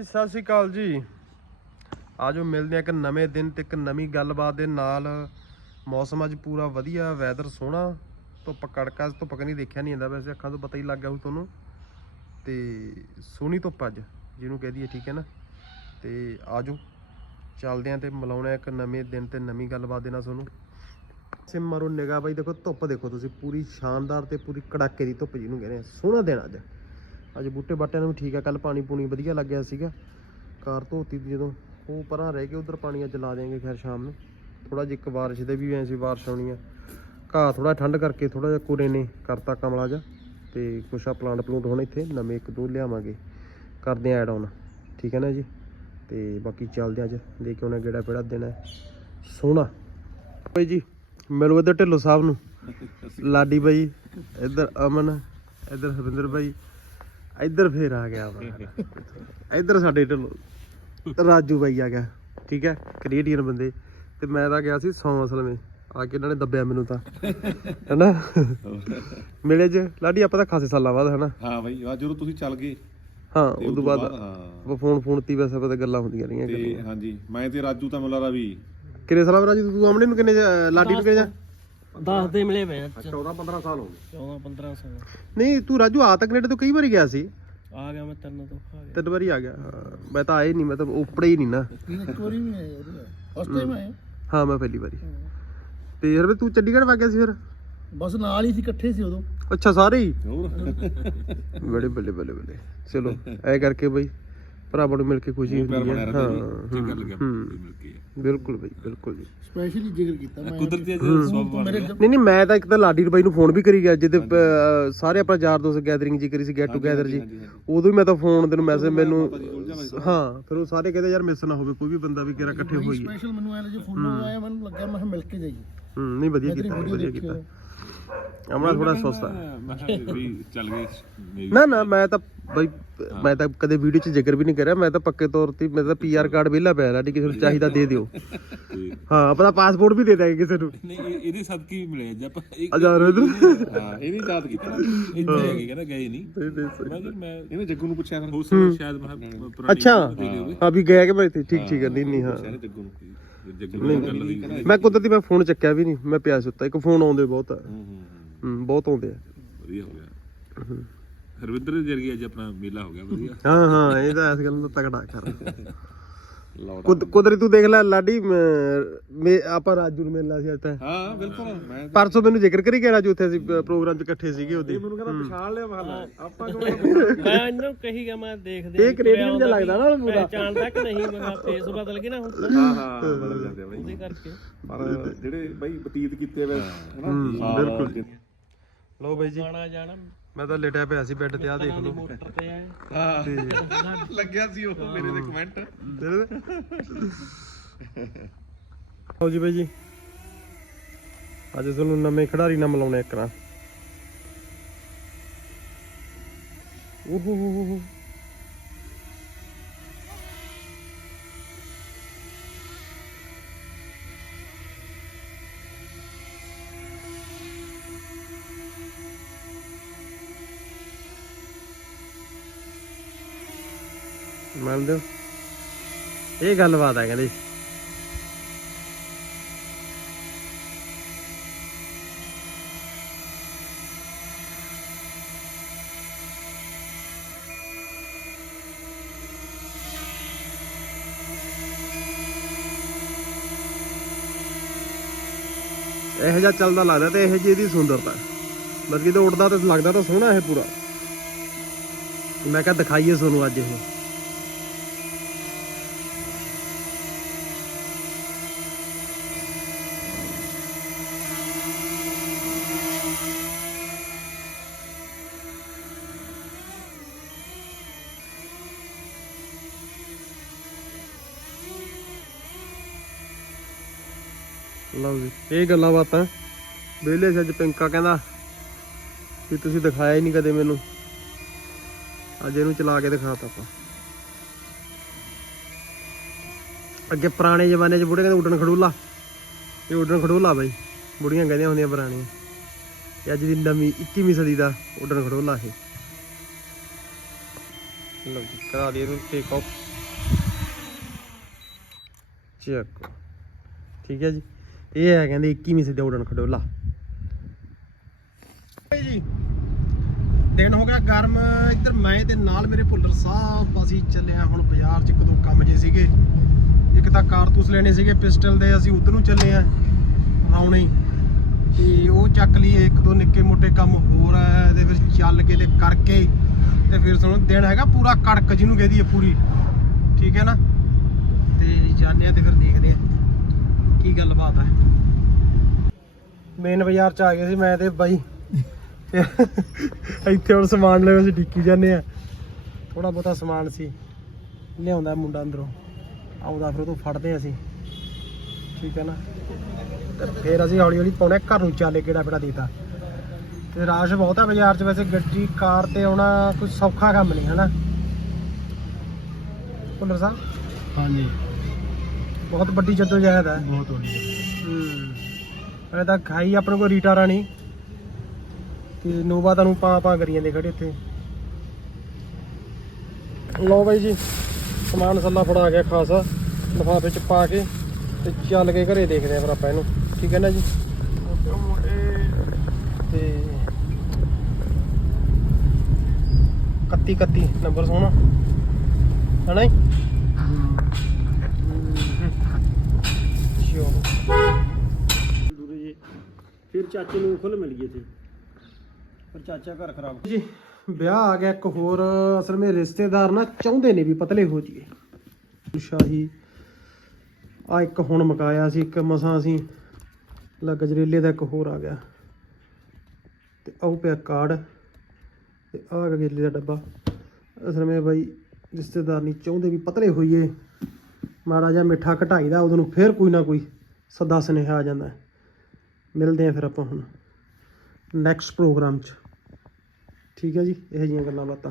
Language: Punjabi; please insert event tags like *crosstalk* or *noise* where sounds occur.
ਸਤਿ ਸ਼੍ਰੀ ਅਕਾਲ ਜੀ। ਆਜੋ ਮਿਲਦੇ ਆ ਇੱਕ ਨਵੇਂ ਦਿਨ ਤੇ ਇੱਕ ਨਵੀਂ ਗੱਲਬਾਤ ਦੇ ਨਾਲ। ਮੌਸਮ ਅੱਜ ਪੂਰਾ ਵਧੀਆ ਵੈਦਰ ਸੋਹਣਾ। ਧੁੱਪ ਕੜਕਾ ਧੁੱਪ ਕਨੀ ਦੇਖਿਆ ਨਹੀਂ ਜਾਂਦਾ ਵੈਸੇ, ਅੱਖਾਂ ਤੋਂ ਪਤਾ ਹੀ ਲੱਗ ਗਿਆ ਹੋਊ ਤੁਹਾਨੂੰ। ਤੇ ਸੋਹਣੀ ਧੁੱਪ ਅੱਜ, ਜਿਹਨੂੰ ਕਹਿ ਦਈਏ, ਠੀਕ ਹੈ ਨਾ? ਤੇ ਆਜੋ, ਚੱਲਦੇ ਆ ਤੇ ਮਿਲਾਉਣੇ ਆ ਇੱਕ ਨਵੇਂ ਦਿਨ ਤੇ ਨਵੀਂ ਗੱਲਬਾਤ ਦੇ ਨਾਲ ਤੁਹਾਨੂੰ। ਸਿਮ ਮਾਰੋ ਨਿਗਾਹ ਬਾਈ, ਦੇਖੋ ਧੁੱਪ ਦੇਖੋ ਤੁਸੀਂ, ਪੂਰੀ ਸ਼ਾਨਦਾਰ ਤੇ ਪੂਰੀ ਕੜਾਕੇ ਦੀ ਧੁੱਪ ਜਿਹਨੂੰ ਕਹਿੰਦੇ ਆ। ਸੋਹਣਾ ਦਿਨ ਅੱਜ। ਅੱਜ ਬੂਟੇ ਬਾਟਿਆਂ ਨੂੰ ਵੀ ਠੀਕ ਆ ਕੱਲ ਪਾਣੀ ਪੂਣੀ ਵਧੀਆ ਲੱਗ ਗਿਆ ਸੀਗਾ। ਕਾਰ ਧੋਤੀ ਦੀ ਜਦੋਂ, ਉਹ ਪਰਾਂ ਰਹਿ ਕੇ ਉਧਰ ਪਾਣੀ ਅੱਜ ਲਾ ਦੇਾਂਗੇ ਖੈਰ ਸ਼ਾਮ ਨੂੰ। ਥੋੜਾ ਜਿਹਾ ਇੱਕ ਬਾਰਿਸ਼ ਦੇ ਵੀ ਐਂ ਸੀ, ਬਾਰਿਸ਼ ਆਉਣੀ ਆ। ਘਾਹ ਥੋੜਾ ਠੰਡ ਕਰਕੇ ਥੋੜਾ ਜਿਹਾ ਕੁਰੇ ਨੇ ਕਰਤਾ ਕਮਲਾ ਜਾ ਤੇ ਕੁਛ ਆ ਪਲਾਂਟ ਪਲੂੰਟ ਹੁਣ ਇੱਥੇ, ਨਵੇਂ ਇੱਕ ਦੋ ਲਿਆਵਾਂਗੇ। ਕਰਦੇ ਆ ਐਡ ਆਨ ਠੀਕ ਹੈ ਨਾ ਜੀ? ਤੇ ਬਾਕੀ ਚੱਲਦੇ ਆ ਅੱਜ ਦੇ ਕੇ ਉਹਨੇ ਗੇੜਾ ਪੇੜਾ ਦੇਣਾ ਹੈ। ਸੋਹਣਾ। ਬਾਈ ਜੀ, ਮਿਲੋ ਇੱਧਰ ਢਿੱਲੋ ਸਾਹਿਬ ਨੂੰ। ਲਾਡੀ ਬਾਈ, ਇੱਧਰ ਅਮਨ, ਇੱਧਰ ਹਰਵਿੰਦਰ ਬਾਈ। ਇੱਧਰ ਫੇਰ ਆ ਗਿਆ ਵਾ ਇੱਧਰ ਸਾਡੇ ਢਿੱਲੋਂ ਰਾਜੂ ਬਾਈ ਆ ਗਿਆ ਠੀਕ ਹੈ? ਕੈਨੇਡੀਅਨ ਬੰਦੇ। ਤੇ ਮੈਂ ਤਾਂ ਗਿਆ ਸੀ ਸੌਂ ਅਸਲ ਵਿੱਚ। ਆ ਕੇ ਇਹਨਾਂ ਨੇ ਦੱਬਿਆ ਮੈਨੂੰ ਤਾਂ। ਹੈਨਾ? ਮਿਲੇ ਜੇ। ਲਾਡੀ ਆਪਾਂ ਤਾਂ ਖਾਸੇ ਸਾਲਾਂ ਬਾਅਦ ਹੈਨਾ? ਹਾਂ ਬਾਈ ਆ ਜਦੋਂ ਤੁਸੀਂ ਚੱਲ ਗਏ। ਹਾਂ ਉਸ ਤੋਂ ਬਾਅਦ ਉਹ ਫੋਨ ਫੋਨ ਤੀ ਵੈਸੇ ਪਤਾ ਗੱਲਾਂ ਹੁੰਦੀਆਂ ਰਹੀਆਂ ਤੇ ਹਾਂਜੀ ਮੈਂ ਤੇ ਰਾਜੂ ਤਾਂ ਮਿਲਾ ਵੀ। ਕਿੰਨੇ ਸਾਲਾਂ ਬਾਅਦ ਰਾਜੂ? ਤੂੰ ਆਮਣੇ ਨੂੰ ਕਿੰਨੇ ਲਾਡੀ ਨੂੰ ਕਿੰਨੇ ਜਾ 10 ਦੇ ਮਿਲੇ ਪਏ 14 15 ਸਾਲ ਹੋ ਗਏ। 14 15 ਸਾਲ। ਨਹੀਂ ਤੂੰ ਰਾਜੂ ਆ ਤੱਕ ਕੈਨੇਡਾ ਤੋਂ ਕਈ ਵਾਰੀ ਗਿਆ ਸੀ? ਆ ਗਿਆ ਮੈਂ ਤਿੰਨ ਤੋਂ ਆ ਗਿਆ। ਤਿੰਨ ਵਾਰੀ ਆ ਗਿਆ ਹਾਂ, ਮੈਂ ਤਾਂ ਆਇਆ ਹੀ ਨਹੀਂ ਮੈਂ ਤਾਂ ਉਪੜੇ ਹੀ ਨਹੀਂ ਨਾ। ਇੱਕ ਵਾਰੀ ਵੀ ਆਇਆ ਯਾਰ ਫਸਟ ਟਾਈਮ ਆਇਆ। ਹਾਂ ਮੈਂ ਪਹਿਲੀ ਵਾਰੀ। ਤੇ ਯਾਰ ਵੀ ਤੂੰ ਚੰਡੀਗੜ੍ਹ ਵਗ ਗਿਆ ਸੀ ਫਿਰ? ਬਸ ਨਾਲ ਹੀ ਸੀ ਇਕੱਠੇ ਸੀ ਉਦੋਂ। ਅੱਛਾ ਸਾਰੇ ਹੀ? ਬੜੇ ਬੱਲੇ ਬੱਲੇ ਬੱਲੇ। ਚਲੋ ਐ ਕਰਕੇ ਬਈ। ਭਰਾਵਾਂ ਨੂੰ ਮਿਲ ਕੇ ਖੁਸ਼ੀ ਉਹ ਹੁੰਦੀ ਹੈ। ਰਹਿੰਦਾ ਜੀ। ਹਾਂ ਠੀਕ ਕਰ ਲੱਗਿਆ ਹੂੰ। ਮਿਲ ਕੇ ਬਿਲਕੁਲ ਬਈ ਬਿਲਕੁਲ ਜੀ। ਸਪੈਸ਼ਲੀ ਜ਼ਿਕਰ ਕੀਤਾ ਮੈਂ ਕੁਦਰਤੀ ਅੱਜ। ਸਵਾਬ ਬਣ ਗਿਆ ਨਹੀਂ ਨਹੀਂ ਮੈਂ ਤਾਂ ਇੱਕ ਤਾਂ ਲਾਡੀ ਬਾਈ ਨੂੰ ਫੋਨ ਵੀ ਕਰੀ ਗਿਆ ਜਿਹਦੇ ਅਹ, ਸਾਰੇ ਆਪਾਂ ਯਾਰ ਦੋਸਤ ਗੈਦਰਿੰਗ ਜੀ ਕਰੀ ਸੀ ਗੈਟ ਟੂਗੇਦਰ ਜੀ। ਉਦੋਂ ਹੀ ਮੈਂ ਤਾਂ ਫੋਨ ਤੈਨੂੰ ਮੈਸੇਜ ਮੈਨੂੰ। ਹਾਂ ਫਿਰ ਉਹ ਸਾਰੇ ਕਹਿੰਦੇ ਯਾਰ ਮਿਸ ਨਾ ਹੋਵੇ ਕੋਈ ਵੀ ਬੰਦਾ ਵੀ ਕਿਹੜਾ ਇਕੱਠੇ ਹੋਈਏ। ਸਪੈਸ਼ਲ ਮੈਨੂੰ ਐਂ ਜੇ ਫੋਨ ਆਇਆ ਮੈਨੂੰ ਲੱਗਾ ਮੈਂ ਕਿਹਾ ਮਿਲ ਕੇ ਜਾਈਏ। ਹੂੰ ਨਹੀਂ ਵਧੀਆ ਕੀਤਾ ਵਧੀਆ ਕੀਤਾ। ਆਪਣਾ ਥੋੜਾ ਸੁਸਤਾ। ਮੈਂ ਕਿਹਾ ਵੀ ਚੱਲ ਗਏ। ਨਾ ਨਾ ਮੈਂ ਤਾਂ ਬਈ ਮੈਂ ਤਾਂ ਕਦੇ ਵੀਡੀਓ 'ਚ ਜ਼ਿਕਰ ਵੀ ਨਹੀਂ ਕਰਿਆ ਮੈਂ ਤਾਂ ਪੱਕੇ ਤੌਰ ਤੇ ਮੈਂ ਤਾਂ ਪੀਆਰ ਕਾਰਡ ਵਿਹਲਾ ਪਿਆ ਲਾਡੀ ਕਿਸੇ ਨੂੰ ਚਾਹੀਦਾ ਦੇ ਦਿਓ। ਹਾਂ ਆਪਣਾ ਪਾਸਪੋਰਟ ਵੀ ਦੇ ਦਾਂਗੇ ਕਿਸੇ ਨੂੰ। ਨਹੀਂ ਇਹ- ਇਹਦੇ ਸਦਕੇ ਹੀ ਮਿਲੇ ਇੱਕ- ਹਜ਼ਾਰ ਇਧਰ। ਹਾਂ ਇਹਦੀ ਯਾਦ ਕੀਤਾ। ਇੱਥੇ ਹੈਗੇ ਕਹਿੰਦਾ ਗਏ ਨਹੀਂ। ਮੈਂ ਮੈਂ ਇਹਨੇ ਜੱਗੂ ਨੂੰ ਪੁੱਛਿਆ ਫਿਰ ਹੋ ਸਕਦਾ ਸ਼ਾਇਦ ਮੈਂ ਅੱਛਾ। ਹਾਂ ਵੀ ਗਿਆ ਕਿ ਮੈਂ ਇੱਥੇ? ਠੀਕ ਠੀਕ ਨਹੀਂ ਨਹੀਂ ਹਾਂ। ਸ਼ਾਇਦ ਜੱਗੂ ਨੂੰ। ਜੱਗੂ ਗੱਲ ਮੈਂ ਕੁਦਰਤੀ ਮੈਂ ਫੋਨ ਚੱਕਿਆ ਵੀ ਨਹੀਂ ਮੈਂ ਪਿਆ ਸੁੱਤਾ ਇੱਕ ਫੋਨ ਆਉਂਦੇ ਬਹੁਤ ਆ। ਹੂੰ ਹੂੰ ਹੂੰ। ਹੂੰ ਬਹੁਤ ਆਉਂਦੇ ਆ। ਵਧੀਆ ਹੋ ਗਿਆ। ਹਰਵਿੰਦਰ ਦੇ ਜਰੀਏ ਅੱਜ ਆਪਣਾ ਮੇਲਾ ਹੋ ਗਿਆ ਵਧੀਆ। ਹਾਂ ਹਾਂ ਇਹ ਤਾਂ ਇਸ ਗੱਲ ਨੂੰ ਤਕੜਾ ਕਰ। ਕੁਦ- ਕੁਦਰਤੀ ਤੂੰ ਦੇਖ ਲੈ ਲਾਡੀ ਮ- ਮੇ ਆਪਾਂ ਰਾਜੂ ਨੂੰ ਮਿਲਣਾ ਸੀ ਅੱਜ ਤਾਂ ਹਾਂ ਬਿਲਕੁਲ। ਮੈਂ ਪਰਸੋਂ ਮੈਨੂੰ ਜ਼ਿਕਰ ਕਰੀ ਗਿਆ ਰਾਜੂ ਉੱਥੇ ਅਸੀਂ ਪ੍ਰੋਗਰਾਮ 'ਚ ਇਕੱਠੇ ਸੀਗੇ ਉਹਦੇ। ਮੈਨੂੰ ਕਹਿੰਦਾ ਪਛਾਣ ਲਿਆ ਮੈਂ ਆਪਾਂ *laughs* ਮੈਂ ਇਹਨਾਂ ਕਹੀ ਗਿਆ ਮੈਂ ਦੇਖਦੇ ਇਹ ਕੈਨੇਡੀਅਨ ਜਿਹਾ ਲੱਗਦਾ ਨਾ ਉਹਨੂੰ ਪੂਰਾ ਪਹਿਚਾਣਦਾ ਕਿ ਨਹੀਂ ਮੈਂ ਫੇਸ ਬਦਲ ਗਿਆ ਨਾ ਹੁਣ ਹਾਂ ਹਾਂ ਬਦਲ ਜਾਂਦੇ ਆ ਬਾਈ। ਉਹਦੇ ਕਰਕੇ। ਪਰ ਜਿਹੜੇ ਬਾਈ ਬਤੀਤ ਕੀਤੇ ਵੇ ਹਨਾ? ਬਿਲਕੁਲ। ਲੋ ਬਾਈ ਜੀ। ਆਣਾ ਜਾਣਾ। ਮੈਂ ਤਾਂ ਲੇਟਿਆ ਪਿਆ ਸੀ ਬੈੱਡ ਤੇ ਆ ਦੇਖ ਲਓ। ਮੋਟਰ ਤੇ ਆਏ। ਹਾਂ। *laughs* ਲੱਗਿਆ ਸੀ ਉਹ ਮੇਰੇ ਦੇ ਕਮੈਂਟ ਹੋ ਜੀ ਬਾਈ ਜੀ। ਅੱਜ ਤੁਹਾਨੂੰ ਨਵੇਂ ਖਿਡਾਰੀ ਨਾਲ ਮਿਲਾਉਣੇ ਇੱਕ ਨਾ ਓਹ ਹੋ ਹੋ ਹੋ। ਮੰਨਦੇ ਹੋ ਇਹ ਗੱਲਬਾਤ ਹੈ ਕਹਿੰਦੇ। ਇਹੋ ਜਿਹਾ ਚੱਲਦਾ ਲੱਗਦਾ ਤੇ ਇਹੋ ਜਿਹੀ ਇਹਦੀ ਸੁੰਦਰਤਾ। ਮਤਲਬ ਜਦੋਂ ਉੱਡਦਾ ਤਾਂ ਲੱਗਦਾ ਤਾਂ ਸੋਹਣਾ ਇਹ ਪੂਰਾ। ਮੈਂ ਕਿਹਾ ਦਿਖਾਈਏ ਤੁਹਾਨੂੰ ਅੱਜ ਇਹ। ਲਓ ਜੀ, ਇਹ ਗੱਲਾਂ ਬਾਤਾਂ। ਵਿਹਲੇ ਸੱਜ ਪਿੰਕਾ ਕਹਿੰਦਾ ਵੀ ਤੁਸੀਂ ਦਿਖਾਇਆ ਹੀ ਨਹੀਂ ਕਦੇ ਮੈਨੂੰ। ਅੱਜ ਇਹਨੂੰ ਚਲਾ ਕੇ ਦਿਖਾਤਾ ਆਪਾਂ। ਅੱਗੇ ਪੁਰਾਣੇ ਜ਼ਮਾਨੇ 'ਚ ਬੁੜੇ ਕਹਿੰਦੇ ਉੱਡਣ ਖੜੂਲਾ। ਇਹ ਉੱਡਣ ਖੜੂਲਾ ਬਾਈ। ਬੁੜੀਆਂ ਕਹਿੰਦੀਆਂ ਹੁੰਦੀਆਂ ਪੁਰਾਣੀਆਂ। ਇਹ ਅੱਜ ਦੀ ਨਵੀਂ 21ਵੀਂ ਸਦੀ ਦਾ ਉੱਡਣ ਖੜੂਲਾ ਇਹ। ਲਓ ਜੀ, ਕਰਾ ਦਈਏ ਇਹਨੂੰ ਟੇਕ ਆਫ ਚੱਕ ਠੀਕ ਹੈ ਜੀ। ਇਹ ਹੈ ਕਹਿੰਦੇ 21ਵੀਂ ਸਦੀ ਉਡਣ ਖਡੋਲਾ। ਜੀ, ਦਿਨ ਹੋ ਗਿਆ ਗਰਮ, ਇੱਧਰ ਮੈਂ ਤੇ ਨਾਲ ਮੇਰੇ ਭੁੱਲਰ ਸਾਹਿਬ, ਅਸੀਂ ਚੱਲੇ ਹੁਣ ਬਾਜ਼ਾਰ 'ਚ, ਇੱਕ ਦੋ ਕੰਮ ਜੇ ਸੀਗੇ। ਇੱਕ ਤਾਂ ਕਾਰਤੂਸ ਲੈਣੇ ਸੀਗੇ, ਪਿਸਟਲ ਦੇ, ਅਸੀਂ ਉਧਰ ਨੂੰ ਚੱਲੇ ਆ ਆਉਣੇ ਤੇ ਉਹ ਚੱਕ ਲਈਏ, ਇੱਕ ਦੋ ਨਿੱਕੇ ਮੋਟੇ ਕੰਮ ਹੋਰ ਆ ਇਹਦੇ ਵਿੱਚ ਚੱਲ ਕੇ ਤੇ ਕਰਕੇ ਤੇ ਫਿਰ ਸੁਣੋ, ਦਿਨ ਹੈਗਾ ਪੂਰਾ ਕੜਕ ਜਿਹਨੂੰ ਕਹਦੀ ਹੈ ਪੂਰੀ। ਠੀਕ ਹੈ ਨਾ? ਤੇ ਜਾਂਦੇ ਆ ਤੇ ਫਿਰ ਦੇਖਦੇ ਆ ਕੀ ਗੱਲਬਾਤ ਹੈ? ਮੇਨ ਬਾਜ਼ਾਰ ਚ ਆ ਗਏ ਸੀ ਮੈਂ ਤੇ ਬਾਈ। ਇੱਥੇ ਹੁਣ ਸਮਾਨ ਲੈ ਅਸੀਂ ਡਿੱਕੀ ਜਾਂਦੇ ਆ। ਥੋੜਾ ਬਹੁਤਾ ਸਮਾਨ ਸੀ ਲਿਆਉਂਦਾ ਮੁੰਡਾ ਅੰਦਰੋਂ। ਆਉਂਦਾ ਫਿਰ ਉਹ ਤੋਂ ਫੜਦੇ ਅਸੀਂ। ਠੀਕ ਹੈ ਨਾ? ਤੇ ਫਿਰ ਅਸੀਂ ਹੌਲੀ ਹੌਲੀ ਪਾਉਣੇ ਘਰ ਨੂੰ ਚਾਲੇ ਕਿਹੜਾ ਬੜਾ ਦੇਤਾ। ਤੇ ਰਾਸ਼ ਬਹੁਤ ਹੈ ਬਾਜ਼ਾਰ 'ਚ ਵੈਸੇ ਗੱਡੀ ਕਾਰ ਤੇ ਆਉਣਾ ਕੋਈ ਸੌਖਾ ਕੰਮ ਨਹੀਂ ਹਨਾ ਭੁੱਲਰ ਸਾਹਿਬ? ਹਾਂਜੀ। ਬਹੁਤ ਵੱਡੀ ਜਦੋਜਹਿਦ ਹੈ। ਬਹੁਤ ਵਧੀਆ ਹੂੰ। ਇਹ ਤਾਂ ਖਾਈ ਆਪਣੇ ਕੋਲ ਰੀਟਾ ਰਾਣੀ। ਤੇ ਨੋਵਾ ਤੁਹਾਨੂੰ ਪਾ ਪਾ ਕਰੀ ਜਾਂਦੇ ਖੜੇ ਇੱਥੇ ਲਓ ਬਾਈ ਜੀ ਸਮਾਨ ਸੱਲਾ ਫੜਾ ਗਿਆ ਖਾਸਾ। ਲਿਫਾਫੇ ਚ ਪਾ ਕੇ ਤੇ ਚੱਲ ਕੇ ਘਰੇ ਦੇਖਦੇ ਆ ਫਿਰ ਆਪਾਂ ਇਹਨੂੰ। ਠੀਕ ਹੈ ਨਾ ਜੀ? ਤੇ 31 31 ਨੰਬਰ ਸੋਹਣਾ। ਹਨਾ ਜੀ? ਚਲੋ ਦੂਰੇ ਜੀ। ਫਿਰ ਚਾਚੇ ਨੂੰ ਖੁੱਲ ਮਿਲ ਗਈ ਸੀ ਪਰ ਚਾਚਾ ਘਰ ਖਰਾਬ। ਜੀ, ਵਿਆਹ ਆ ਗਿਆ ਇੱਕ ਹੋਰ। ਅਸਲ ਵਿੱਚ ਰਿਸ਼ਤੇਦਾਰ ਨਾ ਚਾਹੁੰਦੇ ਨੇ ਵੀ ਪਤਲੇ ਹੋ ਜਾਈਏ। ਸ਼ਾਹੀ ਆ ਇੱਕ ਹੁਣ ਮਕਾਇਆ ਸੀ, ਇੱਕ ਮਸਾਂ ਅਸੀਂ ਲਾ ਗਜਰੇਲੇ ਦਾ ਇੱਕ ਹੋਰ ਆ ਗਿਆ। ਤੇ ਆਉ ਪਿਆ ਕਾਰਡ ਤੇ ਆ ਗਜਰੇਲੇ ਦਾ ਡੱਬਾ। ਅਸਲ ਵਿੱਚ ਬਾਈ, ਰਿਸ਼ਤੇਦਾਰ ਨਹੀਂ ਚਾਹੁੰਦੇ ਵੀ ਪਤਲੇ ਹੋਈਏ। ਮਾੜਾ ਜਿਹਾ ਮਿੱਠਾ ਘਟਾਈਦਾ ਉਦੋਂ ਨੂੰ ਫੇਰ ਕੋਈ ਨਾ ਕੋਈ ਸੱਦਾ ਸੁਨੇਹਾ ਆ ਜਾਂਦਾ ਮਿਲਦੇ ਆ ਫਿਰ ਆਪਾਂ ਹੁਣ ਨੈਕਸਟ ਪ੍ਰੋਗਰਾਮ 'ਚ। ਠੀਕ ਹੈ ਜੀ, ਇਹੋ ਜਿਹੀਆਂ ਗੱਲਾਂ ਬਾਤਾਂ।